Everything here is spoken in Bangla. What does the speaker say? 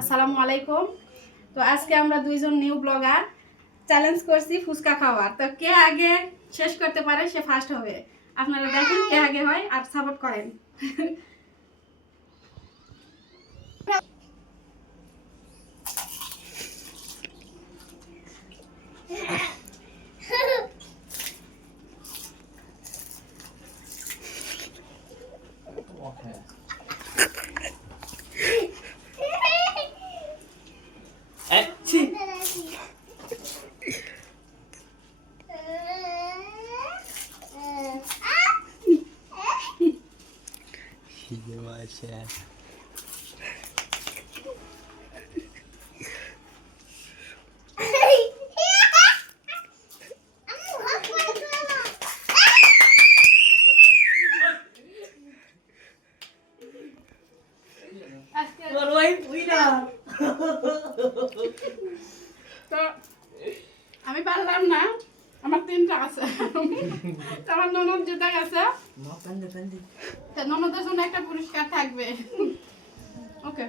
আসসালামু আলাইকুম। তো আজকে আমরা দুইজন নিউ ব্লগার চ্যালেঞ্জ করছি ফুচকা খাওয়ার। তো কে আগে শেষ করতে পারে সে ফার্স্ট হবে। আপনারা দেখেন কে আগে হয় আর সাপোর্ট করেন। তো আমি পারলাম না, আমার 3টা আছে। আমার ননদ যেটা গেছে ননদের জন্য একটা পুরস্কার থাকবে। ওকে।